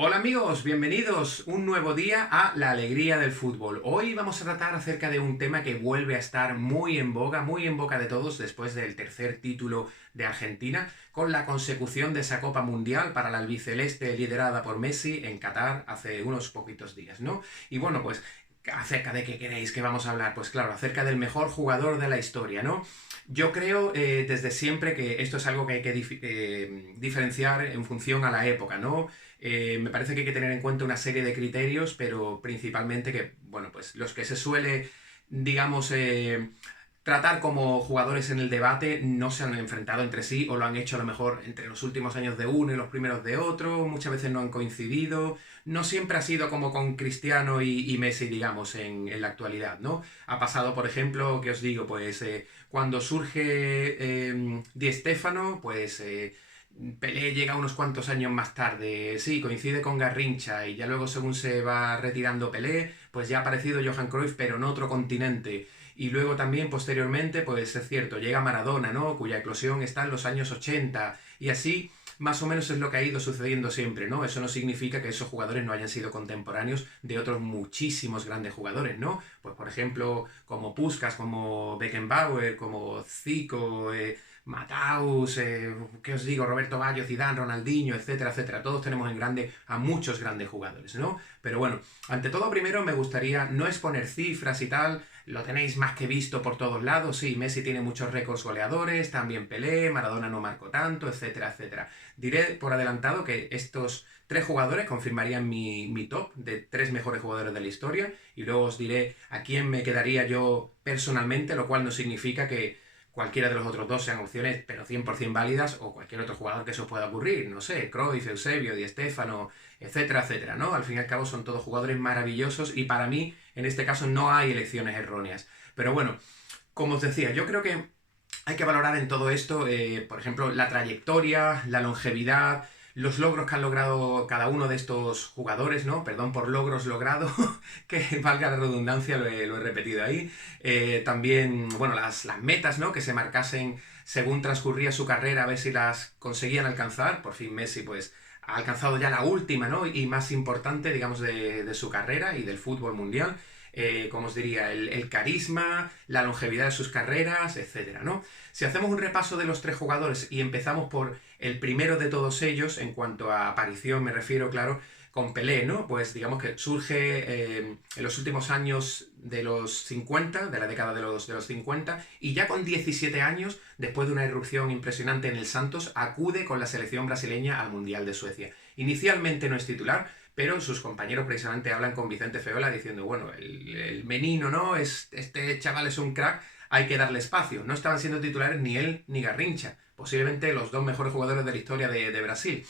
Hola amigos, bienvenidos un nuevo día a La Alegría del Fútbol. Hoy vamos a tratar acerca de un tema que vuelve a estar muy en boga, muy en boca de todos después del tercer título de Argentina, con la consecución de esa Copa Mundial para la albiceleste liderada por Messi en Qatar hace unos poquitos días, ¿no? Y bueno, pues ¿acerca de qué queréis que vamos a hablar? Pues claro, acerca del mejor jugador de la historia, ¿no? Yo creo desde siempre que esto es algo que hay que diferenciar en función a la época, ¿no? Me parece que hay que tener en cuenta una serie de criterios, pero principalmente que, bueno, pues los que se suele, digamos, tratar como jugadores en el debate no se han enfrentado entre sí o lo han hecho a lo mejor entre los últimos años de uno y los primeros de otro, muchas veces no han coincidido, no siempre ha sido como con Cristiano y Messi, digamos, en la actualidad, ¿no? Ha pasado, por ejemplo, que os digo, pues cuando surge Di Stéfano, pues Pelé llega unos cuantos años más tarde, sí, coincide con Garrincha y ya luego según se va retirando Pelé, pues ya ha aparecido Johan Cruyff pero en otro continente. Y luego también posteriormente, pues es cierto, llega Maradona, ¿no? Cuya eclosión está en los años 80 y así más o menos es lo que ha ido sucediendo siempre, ¿no? Eso no significa que esos jugadores no hayan sido contemporáneos de otros muchísimos grandes jugadores, ¿no? Pues por ejemplo, como Puskás, como Beckenbauer, como Zico, Mataus, ¿qué os digo? Roberto Baggio, Zidane, Ronaldinho, etcétera, etcétera. Todos tenemos en grande a muchos grandes jugadores, ¿no? Pero bueno, ante todo primero me gustaría no exponer cifras y tal, lo tenéis más que visto por todos lados, sí, Messi tiene muchos récords goleadores, también Pelé, Maradona no marcó tanto, etcétera, etcétera. Diré por adelantado que estos tres jugadores confirmarían mi top de tres mejores jugadores de la historia y luego os diré a quién me quedaría yo personalmente, lo cual no significa que cualquiera de los otros dos sean opciones, pero 100% válidas, o cualquier otro jugador que se os pueda ocurrir, no sé, Cruyff, Eusebio, Di Stéfano, etcétera, etcétera, ¿no? Al fin y al cabo son todos jugadores maravillosos y para mí, en este caso, no hay elecciones erróneas. Pero bueno, como os decía, yo creo que hay que valorar en todo esto, por ejemplo, la trayectoria, la longevidad, los logros que han logrado cada uno de estos jugadores, ¿no? Perdón por logros logrados, que valga la redundancia, lo he repetido ahí. También, bueno, las metas, ¿no? Que se marcasen según transcurría su carrera, a ver si las conseguían alcanzar. Por fin Messi, pues, ha alcanzado ya la última, ¿no? Y más importante, digamos, de su carrera y del fútbol mundial. Como os diría, el carisma, la longevidad de sus carreras, etcétera, ¿no? Si hacemos un repaso de los tres jugadores y empezamos por el primero de todos ellos, en cuanto a aparición me refiero, claro, con Pelé, ¿no? Pues digamos que surge en los últimos años de los 50, de la década de los 50, y ya con 17 años, después de una irrupción impresionante en el Santos, acude con la selección brasileña al Mundial de Suecia. Inicialmente no es titular, pero sus compañeros precisamente hablan con Vicente Feola diciendo, bueno, el menino, ¿no? Este chaval es un crack, hay que darle espacio. No estaban siendo titulares ni él ni Garrincha, posiblemente los dos mejores jugadores de la historia de Brasil.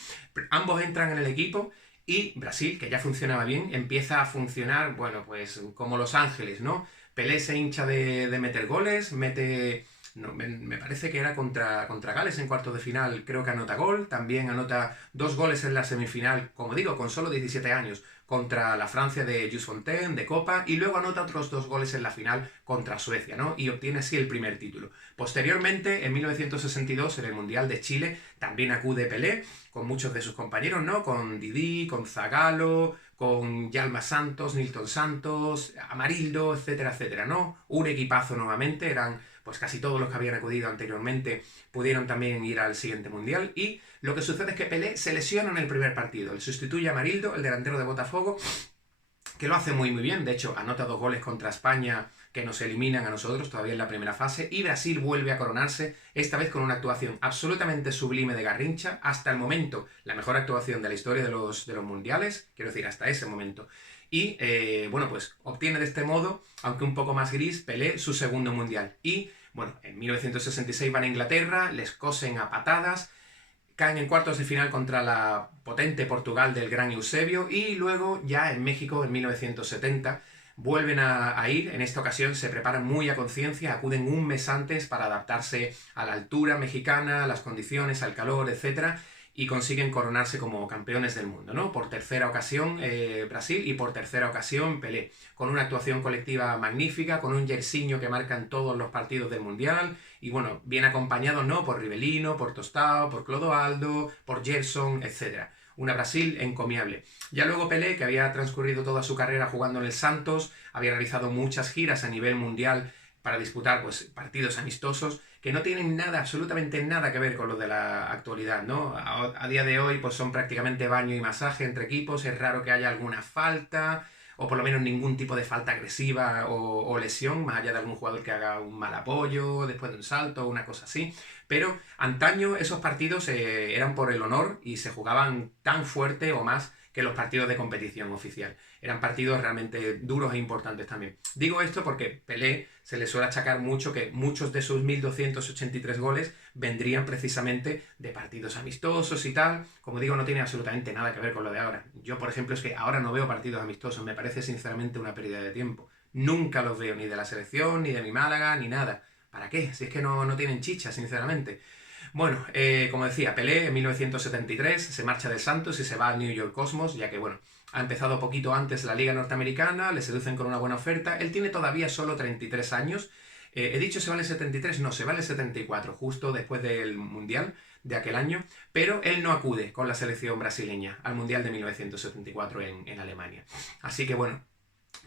Ambos entran en el equipo y Brasil, que ya funcionaba bien, empieza a funcionar, bueno, pues como Los Ángeles, ¿no? Pelé se hincha de meter goles, mete no, me parece que era contra Gales en cuartos de final, creo que anota gol, también anota dos goles en la semifinal, como digo, con solo 17 años, contra la Francia de Jules Fontaine, de Copa, y luego anota otros dos goles en la final contra Suecia, ¿no? Y obtiene así el primer título. Posteriormente, en 1962, en el Mundial de Chile, también acude Pelé, con muchos de sus compañeros, ¿no? Con Didi, con Zagallo, con Yalma Santos, Nilton Santos, Amarildo, etcétera, etcétera, ¿no? Un equipazo nuevamente, eran pues casi todos los que habían acudido anteriormente pudieron también ir al siguiente mundial. Y lo que sucede es que Pelé se lesiona en el primer partido. El sustituye a Amarildo, el delantero de Botafogo, que lo hace muy muy bien. De hecho, anota dos goles contra España que nos eliminan a nosotros todavía en la primera fase. Y Brasil vuelve a coronarse, esta vez con una actuación absolutamente sublime de Garrincha. Hasta el momento, la mejor actuación de la historia de los mundiales. Quiero decir, hasta ese momento. Y bueno, pues obtiene de este modo, aunque un poco más gris, Pelé su segundo mundial. Y bueno, en 1966 van a Inglaterra, les cosen a patadas, caen en cuartos de final contra la potente Portugal del gran Eusebio y luego ya en México en 1970 vuelven a ir, en esta ocasión se preparan muy a conciencia, acuden un mes antes para adaptarse a la altura mexicana, a las condiciones, al calor, etcétera, y consiguen coronarse como campeones del mundo, ¿no? Por tercera ocasión Brasil y por tercera ocasión Pelé, con una actuación colectiva magnífica, con un jersiño que marcan todos los partidos del Mundial, y bueno, bien acompañado, ¿no? Por Rivelino, por Tostao, por Clodoaldo, por Gerson, etcétera. una Brasil encomiable. Ya luego Pelé, que había transcurrido toda su carrera jugando en el Santos, había realizado muchas giras a nivel mundial para disputar pues, partidos amistosos que no tienen nada, absolutamente nada que ver con lo de la actualidad, ¿no? A día de hoy pues son prácticamente baño y masaje entre equipos, es raro que haya alguna falta, o por lo menos ningún tipo de falta agresiva o lesión, más allá de algún jugador que haga un mal apoyo después de un salto o una cosa así. Pero antaño esos partidos eran por el honor y se jugaban tan fuerte o más que los partidos de competición oficial. Eran partidos realmente duros e importantes también. Digo esto porque Pelé se le suele achacar mucho que muchos de sus 1283 goles vendrían precisamente de partidos amistosos y tal. Como digo, no tiene absolutamente nada que ver con lo de ahora. Yo, por ejemplo, es que ahora no veo partidos amistosos. Me parece sinceramente una pérdida de tiempo. Nunca los veo, ni de la selección, ni de mi Málaga, ni nada. ¿Para qué? Si es que no tienen chicha, sinceramente. Bueno, como decía, Pelé en 1973 se marcha del Santos y se va al New York Cosmos, ya que, bueno, ha empezado poquito antes la Liga Norteamericana, le seducen con una buena oferta. Él tiene todavía solo 33 años. He dicho se va en el 73, no, se va en el 74, justo después del Mundial de aquel año, pero él no acude con la selección brasileña al Mundial de 1974 en Alemania. Así que, bueno,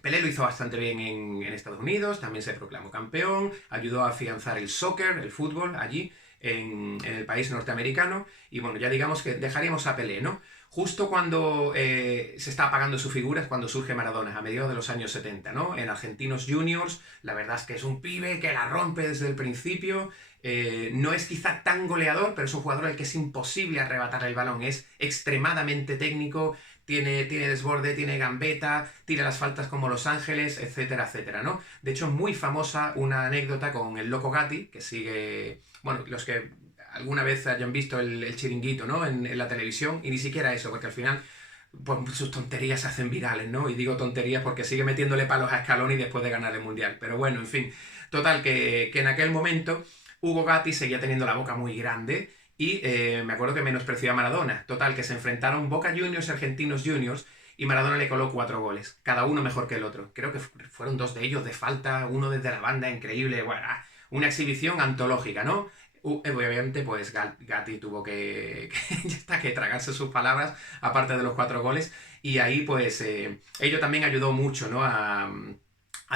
Pelé lo hizo bastante bien en Estados Unidos, también se proclamó campeón, ayudó a afianzar el soccer, el fútbol, allí en el país norteamericano, y bueno, ya digamos que dejaríamos a Pelé, ¿no? Justo cuando se está apagando su figura es cuando surge Maradona, a mediados de los años 70, ¿no? En Argentinos Juniors, la verdad es que es un pibe que la rompe desde el principio, no es quizá tan goleador, pero es un jugador al que es imposible arrebatar el balón, es extremadamente técnico, tiene desborde, tiene gambeta, tira las faltas como Los Ángeles, etcétera, etcétera, ¿no? De hecho, es muy famosa una anécdota con el Loco Gatti, que sigue... Bueno, los que alguna vez hayan visto el Chiringuito, ¿no? En la televisión, y ni siquiera eso, porque al final pues, sus tonterías se hacen virales, ¿no? Y digo tonterías porque sigue metiéndole palos a Scaloni después de ganar el Mundial. Pero bueno, en fin, total, que en aquel momento Hugo Gatti seguía teniendo la boca muy grande y me acuerdo que menospreció a Maradona. Total, que se enfrentaron Boca Juniors y Argentinos Juniors y Maradona le coló 4 goles, cada uno mejor que el otro. Creo que fueron 2 de ellos de falta, uno desde la banda, increíble, bueno, una exhibición antológica, ¿no? Obviamente, pues Gatti tuvo ya está, que tragarse sus palabras, aparte de los 4 goles, y ahí pues ello también ayudó mucho, ¿no?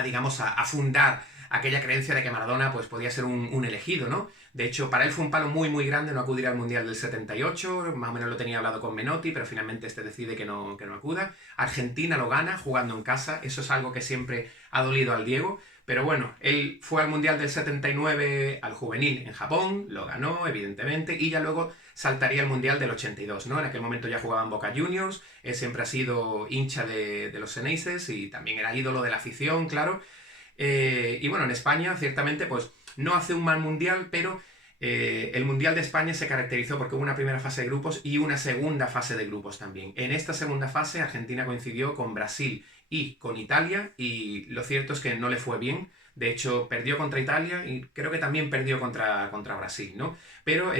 Digamos, a fundar aquella creencia de que Maradona pues, podía ser un elegido, ¿no? De hecho, para él fue un palo muy, muy grande no acudir al Mundial del 78, más o menos lo tenía hablado con Menotti, pero finalmente este decide que no acuda. Argentina lo gana jugando en casa, eso es algo que siempre ha dolido al Diego, pero bueno, él fue al Mundial del 79 al juvenil en Japón, lo ganó, evidentemente, y ya luego saltaría al Mundial del 82, ¿no? En aquel momento ya jugaba en Boca Juniors, él siempre ha sido hincha de los Xeneises y también era ídolo de la afición, claro. Y bueno, en España, ciertamente, pues no hace un mal mundial, pero el Mundial de España se caracterizó porque hubo una primera fase de grupos y una segunda fase de grupos también. En esta segunda fase, Argentina coincidió con Brasil y con Italia, y lo cierto es que no le fue bien. De hecho, perdió contra Italia y creo que también perdió contra Brasil, ¿no? Pero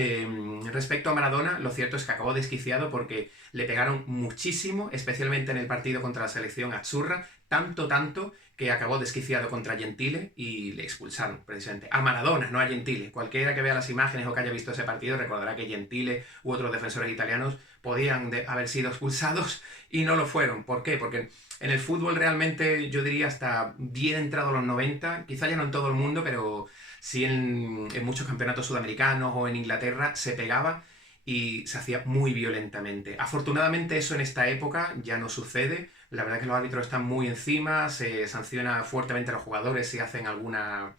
respecto a Maradona, lo cierto es que acabó desquiciado porque le pegaron muchísimo, especialmente en el partido contra la selección azzurra, tanto que acabó desquiciado contra Gentile y le expulsaron, precisamente. A Maradona, no a Gentile. Cualquiera que vea las imágenes o que haya visto ese partido recordará que Gentile u otros defensores italianos podían haber sido expulsados y no lo fueron. ¿Por qué? Porque en el fútbol realmente, yo diría hasta bien entrado los 90, quizá ya no en todo el mundo, pero sí en muchos campeonatos sudamericanos o en Inglaterra se pegaba y se hacía muy violentamente. Afortunadamente eso en esta época ya no sucede. La verdad es que los árbitros están muy encima, se sanciona fuertemente a los jugadores si hacen alguna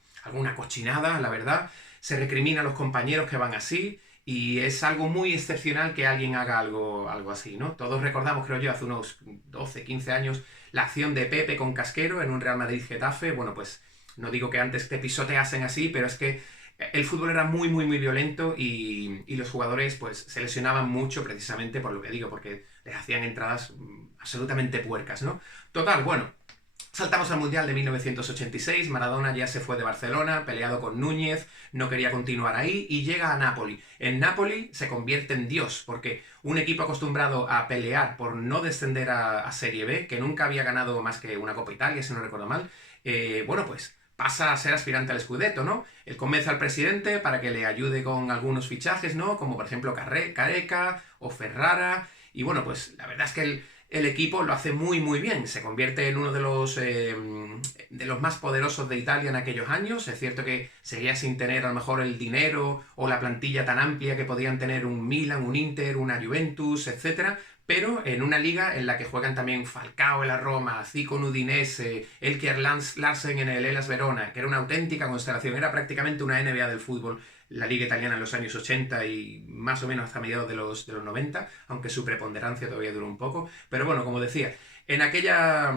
cochinada, la verdad. Se recrimina a los compañeros que van así y es algo muy excepcional que alguien haga algo así, ¿no? Todos recordamos, creo yo, hace unos 12, 15 años, la acción de Pepe con Casquero en un Real Madrid-Getafe. Bueno, pues no digo que antes te pisoteasen así, pero es que el fútbol era muy, muy, muy violento y los jugadores pues se lesionaban mucho precisamente por lo que digo, porque les hacían entradas absolutamente puercas, ¿no? Total, bueno, saltamos al Mundial de 1986, Maradona ya se fue de Barcelona, peleado con Núñez, no quería continuar ahí y llega a Napoli. En Napoli se convierte en Dios, porque un equipo acostumbrado a pelear por no descender a Serie B, que nunca había ganado más que una Copa Italia, si no recuerdo mal, bueno, pues pasa a ser aspirante al Scudetto, ¿no? Él convence al presidente para que le ayude con algunos fichajes, ¿no? Como por ejemplo Careca o Ferrara. Y bueno, pues la verdad es que el equipo lo hace muy muy bien, se convierte en uno de los más poderosos de Italia en aquellos años. Es cierto que seguía sin tener a lo mejor el dinero o la plantilla tan amplia que podían tener un Milan, un Inter, una Juventus, etcétera, pero en una liga en la que juegan también Falcao en la Roma, Zico en Udinese, Elkjær Larsen en el Hellas Verona, que era una auténtica constelación, era prácticamente una NBA del fútbol, la liga italiana en los años 80 y más o menos hasta mediados de los 90, aunque su preponderancia todavía duró un poco. Pero bueno, como decía, en aquella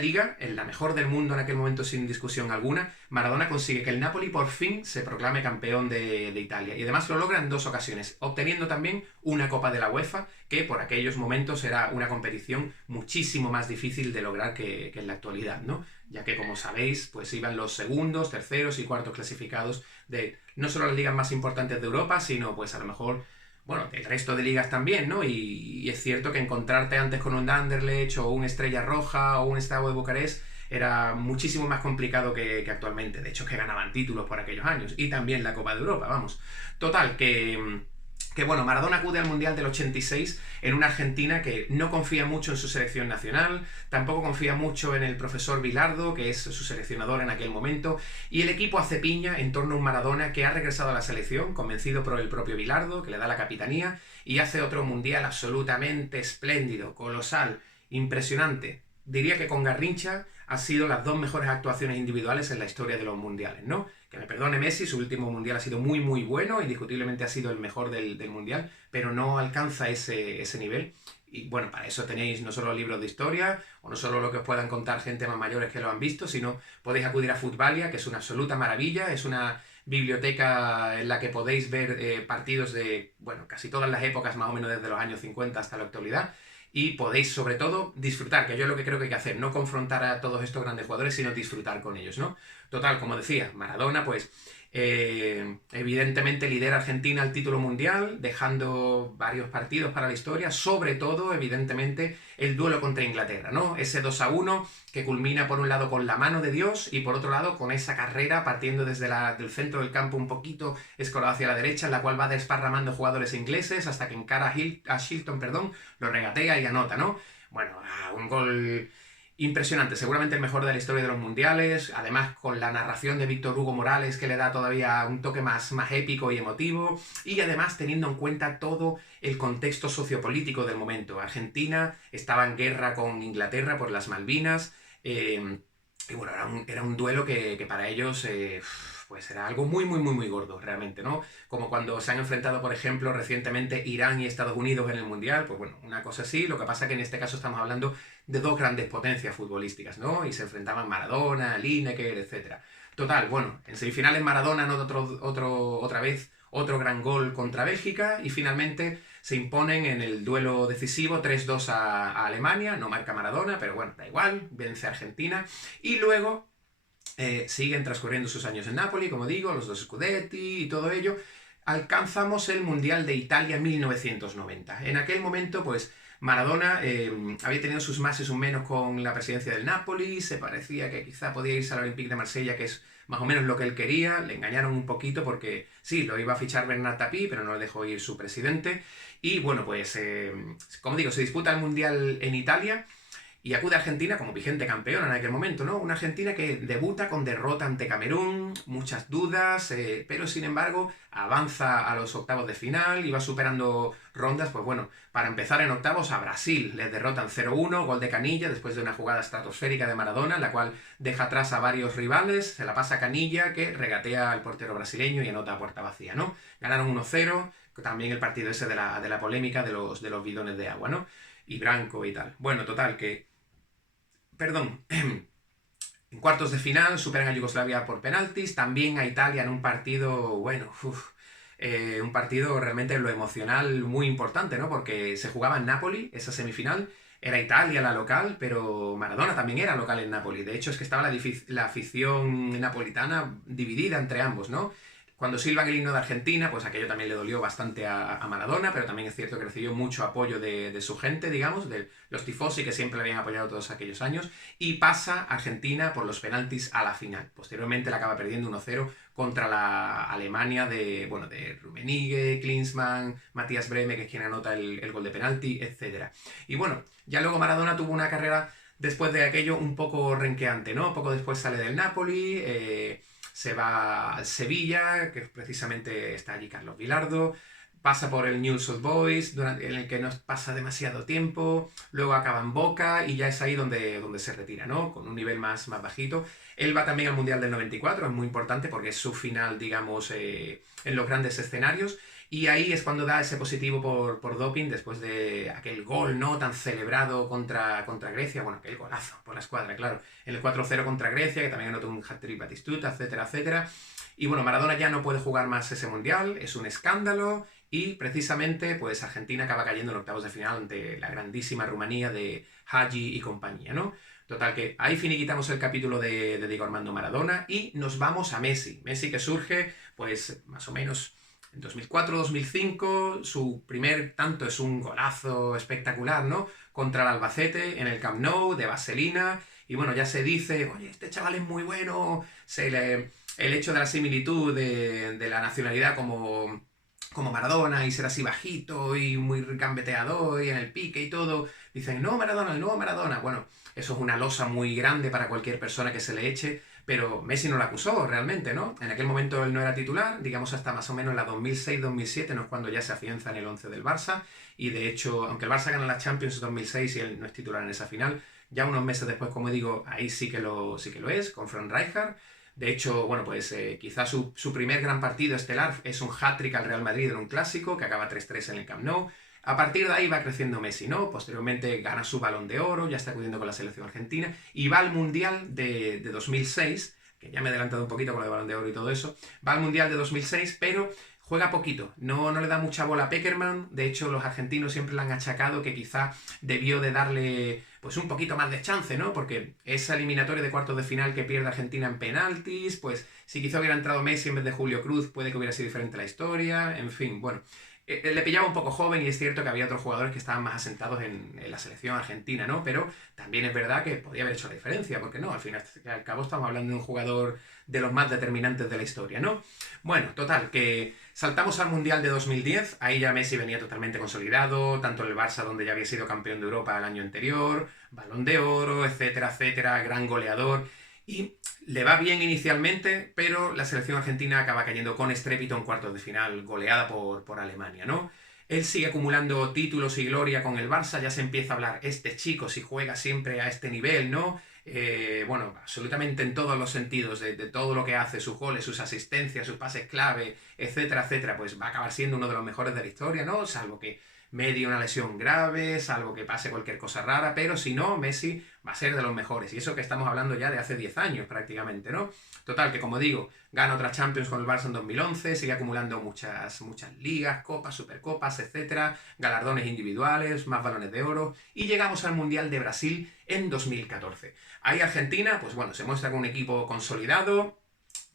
liga, en la mejor del mundo en aquel momento sin discusión alguna, Maradona consigue que el Napoli por fin se proclame campeón de Italia. Y además lo logra en 2 ocasiones, obteniendo también una Copa de la UEFA, que por aquellos momentos era una competición muchísimo más difícil de lograr que en la actualidad, ¿no? Ya que, como sabéis, pues iban los segundos, terceros y cuartos clasificados de no solo las ligas más importantes de Europa, sino pues a lo mejor, bueno, del resto de ligas también, ¿no? Y es cierto que encontrarte antes con un Anderlecht o un Estrella Roja o un Steaua de Bucarest era muchísimo más complicado que actualmente. De hecho, que ganaban títulos por aquellos años. Y también la Copa de Europa, vamos. Total, que bueno, Maradona acude al Mundial del 86 en una Argentina que no confía mucho en su selección nacional, tampoco confía mucho en el profesor Bilardo, que es su seleccionador en aquel momento, y el equipo hace piña en torno a un Maradona que ha regresado a la selección, convencido por el propio Bilardo, que le da la capitanía, y hace otro Mundial absolutamente espléndido, colosal, impresionante. Diría que con Garrincha ha sido las 2 mejores actuaciones individuales en la historia de los mundiales, ¿no? Que me perdone Messi, su último mundial ha sido muy muy bueno, indiscutiblemente ha sido el mejor del mundial, pero no alcanza ese nivel. Y bueno, para eso tenéis no solo libros de historia, o no solo lo que os puedan contar gente más mayores que lo han visto, sino podéis acudir a Futbalia, que es una absoluta maravilla, es una biblioteca en la que podéis ver partidos de, bueno, casi todas las épocas, más o menos desde los años 50 hasta la actualidad, y podéis sobre todo disfrutar, que yo es lo que creo que hay que hacer, no confrontar a todos estos grandes jugadores, sino disfrutar con ellos, ¿no? Total, como decía, Maradona, pues evidentemente lidera Argentina el título mundial, dejando varios partidos para la historia, sobre todo, evidentemente, el duelo contra Inglaterra, ¿no? Ese 2-1 que culmina por un lado con la mano de Dios y por otro lado con esa carrera partiendo desde del centro del campo un poquito escorado hacia la derecha, en la cual va desparramando jugadores ingleses hasta que encara a Shilton, perdón, lo regatea y anota, ¿no? Bueno, un gol impresionante, seguramente el mejor de la historia de los mundiales, además con la narración de Víctor Hugo Morales que le da todavía un toque más épico y emotivo, y además teniendo en cuenta todo el contexto sociopolítico del momento. Argentina estaba en guerra con Inglaterra por las Malvinas, y bueno, era un duelo que para ellos pues era algo muy, muy, muy, muy gordo, realmente, ¿no? Como cuando se han enfrentado, por ejemplo, recientemente Irán y Estados Unidos en el Mundial, pues bueno, una cosa así. Lo que pasa que en este caso estamos hablando de 2 grandes potencias futbolísticas, ¿no? Y se enfrentaban Maradona, Lineker, etcétera. Total, bueno, en semifinales Maradona anota otra vez otro gran gol contra Bélgica y finalmente se imponen en el duelo decisivo 3-2 a Alemania, no marca Maradona, pero bueno, da igual, vence a Argentina y luego siguen transcurriendo sus años en Napoli, como digo, los 2 Scudetti y todo ello. Alcanzamos el Mundial de Italia 1990. En aquel momento, pues, Maradona había tenido sus más y sus menos con la presidencia del Napoli, se parecía que quizá podía irse al Olympique de Marsella, que es más o menos lo que él quería, le engañaron un poquito porque sí, lo iba a fichar Bernard Tapie, pero no le dejó ir su presidente. Y bueno, pues, como digo, se disputa el Mundial en Italia, y acude a Argentina como vigente campeona en aquel momento, ¿no? Una Argentina que debuta con derrota ante Camerún, muchas dudas, pero sin embargo avanza a los octavos de final y va superando rondas. Pues bueno, para empezar en octavos a Brasil, les derrotan 0-1, gol de Canilla después de una jugada estratosférica de Maradona, la cual deja atrás a varios rivales, se la pasa a Canilla, que regatea al portero brasileño y anota a puerta vacía, ¿no? Ganaron 1-0, también el partido ese de la polémica de los bidones de agua, ¿no? Y Branco y tal. Bueno, total, perdón, en cuartos de final superan a Yugoslavia por penaltis, también a Italia en un partido, bueno, un partido realmente en lo emocional muy importante, ¿no? Porque se jugaba en Nápoli, esa semifinal, era Italia la local, pero Maradona también era local en Nápoli. De hecho, es que estaba la afición napolitana dividida entre ambos, ¿no? Cuando silban el himno de Argentina, pues aquello también le dolió bastante a Maradona, pero también es cierto que recibió mucho apoyo de su gente, digamos, de los tifosi que siempre le habían apoyado todos aquellos años, y pasa Argentina por los penaltis a la final. Posteriormente la acaba perdiendo 1-0 contra la Alemania de Rummenigge, Klinsmann, Matthias Brehme, que es quien anota el gol de penalti, etc. Y bueno, ya luego Maradona tuvo una carrera después de aquello un poco renqueante, ¿no? Poco después sale del Napoli, se va al Sevilla, que precisamente está allí Carlos Vilardo, pasa por el Newell's Old Boys, en el que no pasa demasiado tiempo, luego acaba en Boca y ya es ahí donde se retira, ¿no? Con un nivel más bajito. Él va también al Mundial del 94, es muy importante porque es su final, digamos, en los grandes escenarios. Y ahí es cuando da ese positivo por doping después de aquel gol no tan celebrado contra Grecia. Bueno, aquel golazo por la escuadra, claro. En el 4-0 contra Grecia, que también anotó un hat-trick Batistuta, etcétera, etcétera. Y bueno, Maradona ya no puede jugar más ese mundial, es un escándalo. Y precisamente, pues Argentina acaba cayendo en octavos de final ante la grandísima Rumanía de Hagi y compañía, ¿no? Total, que ahí finiquitamos el capítulo de Diego Armando Maradona y nos vamos a Messi. Messi que surge, pues más o menos en 2004-2005, su primer tanto es un golazo espectacular, ¿no? Contra el Albacete en el Camp Nou, de vaselina. Y bueno, ya se dice, oye, este chaval es muy bueno. El hecho de la similitud de la nacionalidad como Maradona y ser así bajito y muy gambeteador y en el pique y todo. Dicen, no, Maradona, el nuevo Maradona. Bueno, eso es una losa muy grande para cualquier persona que se le eche. Pero Messi no lo acusó realmente, ¿no? En aquel momento él no era titular, digamos hasta más o menos la 2006-2007, no es cuando ya se afianza en el 11 del Barça, y de hecho, aunque el Barça gana la Champions en 2006 y él no es titular en esa final, ya unos meses después, como digo, ahí sí que lo es, con Frank Rijkaard. De hecho, bueno, pues quizás su primer gran partido estelar es un hat-trick al Real Madrid en un clásico, que acaba 3-3 en el Camp Nou. A partir de ahí va creciendo Messi, ¿no? Posteriormente gana su Balón de Oro, ya está acudiendo con la selección argentina y va al Mundial de 2006, que ya me he adelantado un poquito con lo de Balón de Oro y todo eso, va al Mundial de 2006, pero juega poquito, no le da mucha bola a Pekerman. De hecho, los argentinos siempre le han achacado que quizá debió de darle pues un poquito más de chance, ¿no? Porque esa eliminatoria de cuartos de final que pierde Argentina en penaltis, pues si quizá hubiera entrado Messi en vez de Julio Cruz, puede que hubiera sido diferente la historia, en fin, bueno. Le pillaba un poco joven y es cierto que había otros jugadores que estaban más asentados en la selección argentina, ¿no? Pero también es verdad que podía haber hecho la diferencia, porque no, al final y al cabo estamos hablando de un jugador de los más determinantes de la historia, ¿no? Bueno, total, que saltamos al Mundial de 2010, ahí ya Messi venía totalmente consolidado, tanto en el Barça donde ya había sido campeón de Europa el año anterior, Balón de Oro, etcétera, etcétera, gran goleador. Y le va bien inicialmente, pero la selección argentina acaba cayendo con estrépito en cuartos de final, goleada por Alemania, ¿no? Él sigue acumulando títulos y gloria con el Barça, ya se empieza a hablar, este chico si juega siempre a este nivel, ¿no? Bueno, absolutamente en todos los sentidos, de todo lo que hace, sus goles, sus asistencias, sus pases clave, etcétera, etcétera, pues va a acabar siendo uno de los mejores de la historia, ¿no? Salvo que medie una lesión grave, salvo que pase cualquier cosa rara, pero si no, Messi va a ser de los mejores. Y eso que estamos hablando ya de hace 10 años prácticamente, ¿no? Total, que como digo, gana otra Champions con el Barça en 2011, sigue acumulando muchas ligas, copas, supercopas, etcétera, galardones individuales, más balones de oro, y llegamos al Mundial de Brasil en 2014. Ahí Argentina, pues bueno, se muestra con un equipo consolidado,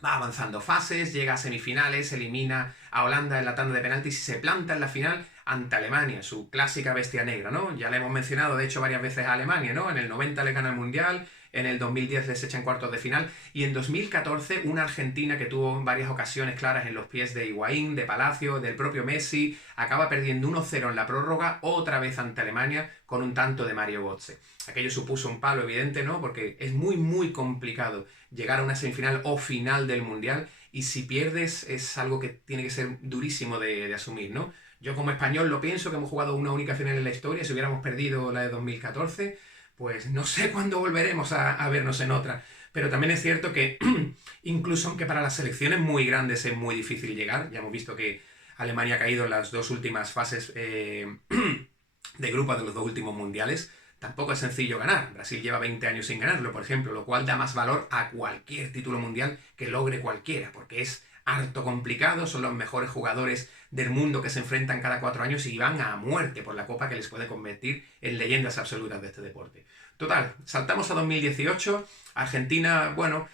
va avanzando fases, llega a semifinales, elimina a Holanda en la tanda de penaltis y se planta en la final ante Alemania, su clásica bestia negra, ¿no? Ya le hemos mencionado, de hecho, varias veces a Alemania, ¿no? En el 90 le gana el Mundial, en el 2010 les echa en cuartos de final, y en 2014 una Argentina que tuvo varias ocasiones claras en los pies de Higuaín, de Palacio, del propio Messi, acaba perdiendo 1-0 en la prórroga, otra vez ante Alemania, con un tanto de Mario Götze. Aquello supuso un palo evidente, ¿no? Porque es muy, muy complicado llegar a una semifinal o final del Mundial, y si pierdes es algo que tiene que ser durísimo de asumir, ¿no? Yo como español lo pienso, que hemos jugado una única final en la historia, si hubiéramos perdido la de 2014, pues no sé cuándo volveremos a vernos en otra. Pero también es cierto que incluso aunque para las selecciones muy grandes es muy difícil llegar, ya hemos visto que Alemania ha caído en las dos últimas fases de grupo de los dos últimos mundiales, tampoco es sencillo ganar. Brasil lleva 20 años sin ganarlo, por ejemplo, lo cual da más valor a cualquier título mundial que logre cualquiera, porque es harto complicado, son los mejores jugadores del mundo que se enfrentan cada 4 años y van a muerte por la copa que les puede convertir en leyendas absolutas de este deporte. Total, saltamos a 2018, Argentina, bueno,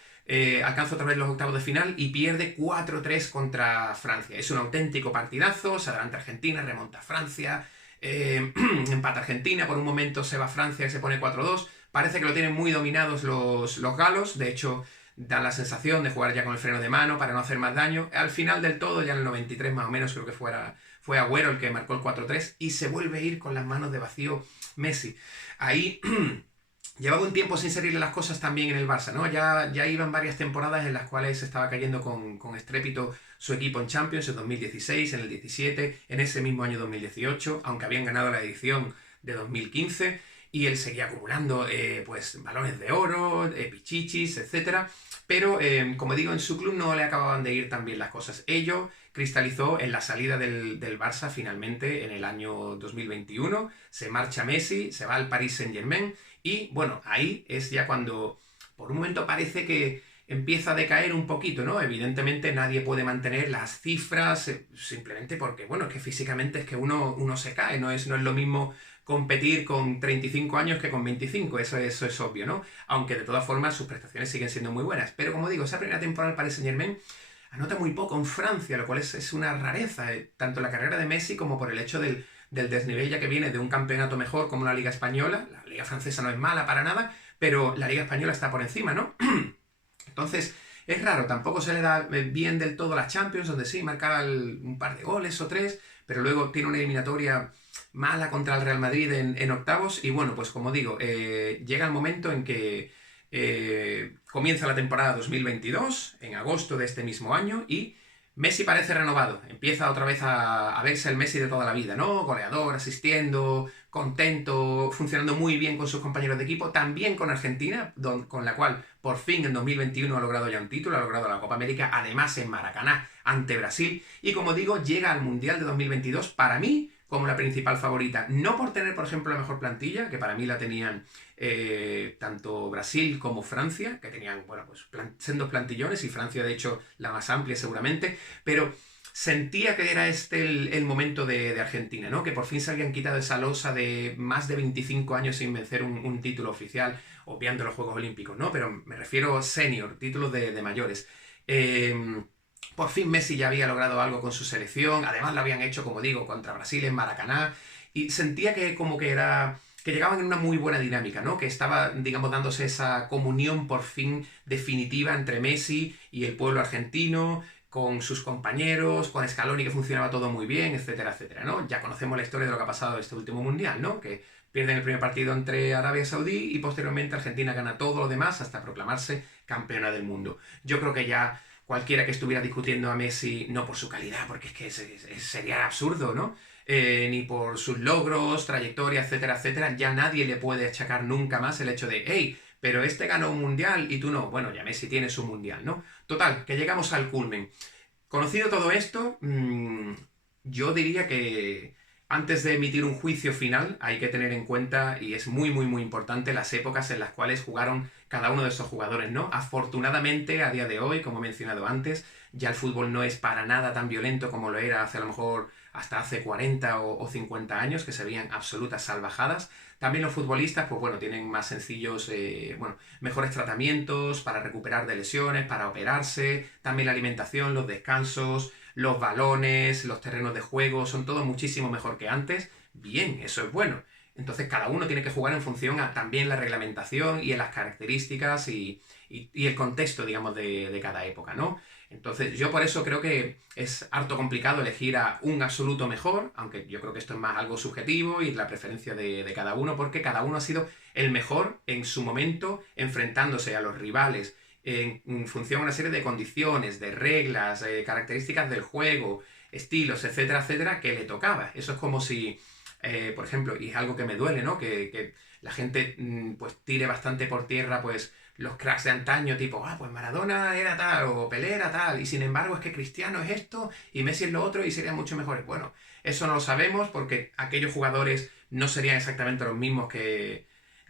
alcanza otra vez los octavos de final y pierde 4-3 contra Francia. Es un auténtico partidazo, se adelanta Argentina, remonta a Francia, empata Argentina, por un momento se va a Francia y se pone 4-2. Parece que lo tienen muy dominados los galos, de hecho dan la sensación de jugar ya con el freno de mano para no hacer más daño. Al final del todo, ya en el 93 más o menos, creo que fue Agüero el que marcó el 4-3 y se vuelve a ir con las manos de vacío Messi. Ahí llevaba un tiempo sin salirle las cosas también en el Barça, ¿no? Ya iban varias temporadas en las cuales estaba cayendo con estrépito su equipo en Champions, en 2016, en el 17, en ese mismo año 2018, aunque habían ganado la edición de 2015, y él seguía acumulando pues balones de oro, pichichis, etc. Pero, como digo, en su club no le acababan de ir tan bien las cosas. Ello cristalizó en la salida del Barça finalmente en el año 2021. Se marcha Messi, se va al Paris Saint-Germain y, bueno, ahí es ya cuando por un momento parece que empieza a decaer un poquito, ¿no? Evidentemente nadie puede mantener las cifras simplemente porque, bueno, es que físicamente es que uno se cae, no es lo mismo competir con 35 años que con 25, eso es obvio, ¿no? Aunque de todas formas sus prestaciones siguen siendo muy buenas. Pero como digo, esa primera temporada del Paris Saint-Germain anota muy poco en Francia, lo cual es una rareza, tanto en la carrera de Messi como por el hecho del desnivel ya que viene de un campeonato mejor como la Liga Española. La Liga Francesa no es mala para nada, pero la Liga Española está por encima, ¿no? Entonces, es raro, tampoco se le da bien del todo las Champions, donde sí, marcaba un par de goles o tres, pero luego tiene una eliminatoria mala contra el Real Madrid en octavos. Y bueno, pues como digo, llega el momento en que comienza la temporada 2022, en agosto de este mismo año, y Messi parece renovado. Empieza otra vez a verse el Messi de toda la vida, ¿no? Goleador, asistiendo, contento, funcionando muy bien con sus compañeros de equipo, también con Argentina, con la cual por fin en 2021 ha logrado ya un título, ha logrado la Copa América, además en Maracaná, ante Brasil. Y como digo, llega al Mundial de 2022, para mí, como la principal favorita. No por tener, por ejemplo, la mejor plantilla, que para mí la tenían tanto Brasil como Francia, que tenían, bueno, pues sendos plantillones, y Francia, de hecho, la más amplia seguramente, pero sentía que era este el momento de Argentina, ¿no? Que por fin se habían quitado esa losa de más de 25 años sin vencer un título oficial, obviando los Juegos Olímpicos, ¿no? Pero me refiero a senior, títulos de mayores. Por fin Messi ya había logrado algo con su selección, además lo habían hecho, como digo, contra Brasil en Maracaná, y sentía que como que era que llegaban en una muy buena dinámica, ¿no? Que estaba, digamos, dándose esa comunión por fin definitiva entre Messi y el pueblo argentino, con sus compañeros, con Scaloni, que funcionaba todo muy bien, etcétera, etcétera, ¿no? Ya conocemos la historia de lo que ha pasado en este último Mundial, ¿no? Que pierden el primer partido entre Arabia Saudí y posteriormente Argentina gana todo lo demás hasta proclamarse campeona del mundo. Yo creo que ya cualquiera que estuviera discutiendo a Messi, no por su calidad, porque es que sería absurdo, ¿no? Ni por sus logros, trayectoria, etcétera, etcétera, ya nadie le puede achacar nunca más el hecho de, hey, pero este ganó un mundial y tú no. Bueno, ya Messi tiene su mundial, ¿no? Total, que llegamos al culmen. Conocido todo esto, yo diría que antes de emitir un juicio final hay que tener en cuenta, y es muy, muy, muy importante, las épocas en las cuales jugaron cada uno de estos jugadores, ¿no? Afortunadamente, a día de hoy, como he mencionado antes, ya el fútbol no es para nada tan violento como lo era hace a lo mejor hasta hace 40 o 50 años, que se veían absolutas salvajadas. También los futbolistas, pues bueno, tienen más sencillos, bueno, mejores tratamientos para recuperar de lesiones, para operarse, también la alimentación, los descansos, los balones, los terrenos de juego, son todo muchísimo mejor que antes. Bien, eso es bueno. Entonces cada uno tiene que jugar en función a también la reglamentación y a las características y el contexto, digamos, de cada época, ¿no? Entonces yo por eso creo que es harto complicado elegir a un absoluto mejor, aunque yo creo que esto es más algo subjetivo y la preferencia de cada uno, porque cada uno ha sido el mejor en su momento, enfrentándose a los rivales en función a una serie de condiciones, de reglas, características del juego, estilos, etcétera, etcétera, que le tocaba. Eso es como si, por ejemplo, y es algo que me duele, ¿no? Que la gente pues tire bastante por tierra, pues los cracks de antaño, tipo, pues Maradona era tal, o Pelé era tal, y sin embargo es que Cristiano es esto, y Messi es lo otro, y serían mucho mejores. Bueno, eso no lo sabemos porque aquellos jugadores no serían exactamente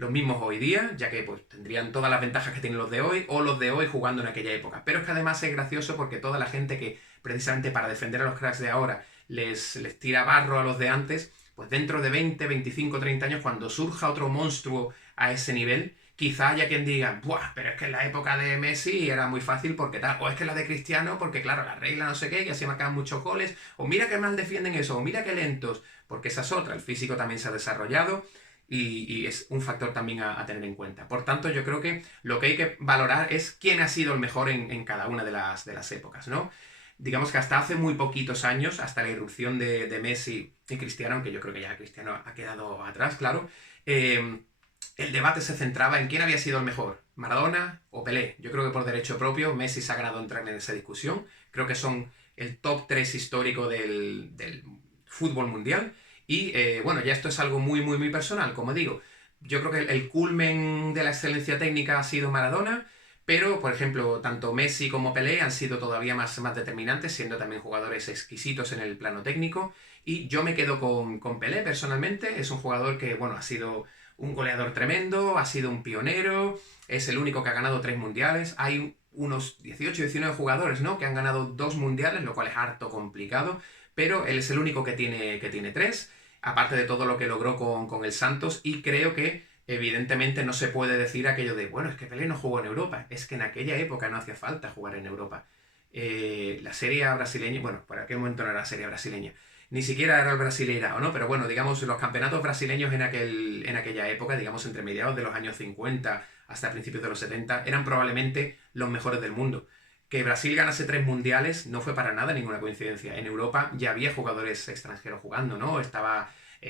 los mismos hoy día, ya que pues tendrían todas las ventajas que tienen los de hoy, o los de hoy jugando en aquella época. Pero es que además es gracioso porque toda la gente que precisamente para defender a los cracks de ahora les tira barro a los de antes, pues dentro de 20, 25, 30 años, cuando surja otro monstruo a ese nivel, quizá haya quien diga, ¡buah! Pero es que en la época de Messi era muy fácil porque tal, o es que la de Cristiano, porque claro, la regla no sé qué, y así marcaban muchos goles, o mira que mal defienden eso, o mira que lentos, porque esa es otra, el físico también se ha desarrollado y es un factor también a tener en cuenta. Por tanto, yo creo que lo que hay que valorar es quién ha sido el mejor en cada una de las épocas, ¿no? Digamos que hasta hace muy poquitos años, hasta la irrupción de Messi y Cristiano, aunque yo creo que ya Cristiano ha quedado atrás, claro, el debate se centraba en quién había sido el mejor, Maradona o Pelé. Yo creo que por derecho propio Messi se ha ganado entrar en esa discusión. Creo que son el top 3 histórico del fútbol mundial. Y bueno, ya esto es algo muy, muy, muy personal, como digo. Yo creo que el culmen de la excelencia técnica ha sido Maradona, pero, por ejemplo, tanto Messi como Pelé han sido todavía más determinantes, siendo también jugadores exquisitos en el plano técnico. Y yo me quedo con Pelé personalmente. Es un jugador que, bueno, ha sido un goleador tremendo, ha sido un pionero, es el único que ha ganado 3 mundiales. Hay unos 18, 19 jugadores, ¿no?, que han ganado 2 mundiales, lo cual es harto complicado, pero él es el único que tiene 3, aparte de todo lo que logró con el Santos, y creo que evidentemente no se puede decir aquello de, bueno, es que Pelé no jugó en Europa, es que en aquella época no hacía falta jugar en Europa. La Serie A brasileña, bueno, por aquel momento no era la Serie A brasileña, ni siquiera era el Brasileirao, ¿no? Pero bueno, digamos, los campeonatos brasileños en aquella época, digamos, entre mediados de los años 50 hasta principios de los 70, eran probablemente los mejores del mundo. Que Brasil ganase 3 mundiales no fue para nada ninguna coincidencia. En Europa ya había jugadores extranjeros jugando, ¿no? Estaba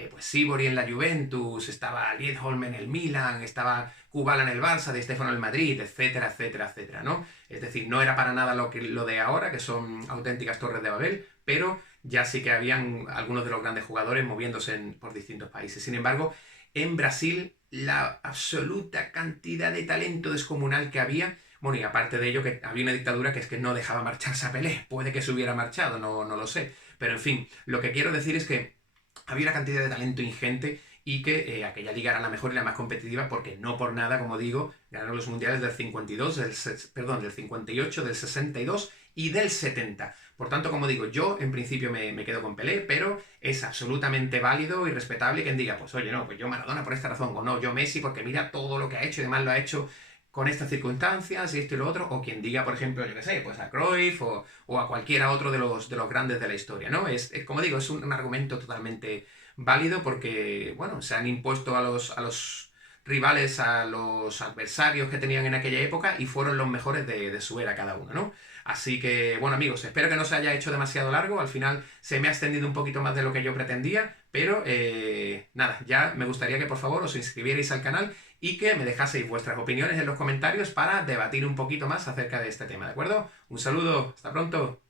pues Sibori en la Juventus, estaba Liedholm en el Milan, estaba Kubala en el Barça, Di Stéfano en el Madrid, etcétera, etcétera, etcétera, ¿no? Es decir, no era para nada lo de ahora, que son auténticas torres de Babel, pero ya sí que habían algunos de los grandes jugadores moviéndose por distintos países. Sin embargo, en Brasil la absoluta cantidad de talento descomunal que había, bueno, y aparte de ello que había una dictadura que es que no dejaba marcharse a Pelé, puede que se hubiera marchado, no lo sé, pero en fin, lo que quiero decir es que había una cantidad de talento ingente y que aquella liga era la mejor y la más competitiva porque no por nada, como digo, ganaron los mundiales del 52, del 58, del 62 y del 70. Por tanto, como digo, yo en principio me quedo con Pelé, pero es absolutamente válido y respetable quien diga, pues oye, no, pues yo Maradona por esta razón, o no, yo Messi porque mira todo lo que ha hecho y demás lo ha hecho con estas circunstancias y esto y lo otro, o quien diga, por ejemplo, yo qué sé, pues a Cruyff o a cualquiera otro de los grandes de la historia, ¿no? Como digo, es un argumento totalmente válido porque, bueno, se han impuesto a los rivales, a los adversarios que tenían en aquella época y fueron los mejores de su era cada uno, ¿no? Así que, bueno amigos, espero que no se haya hecho demasiado largo, al final se me ha extendido un poquito más de lo que yo pretendía, pero nada, ya me gustaría que por favor os inscribierais al canal y que me dejaseis vuestras opiniones en los comentarios para debatir un poquito más acerca de este tema, ¿de acuerdo? Un saludo, hasta pronto.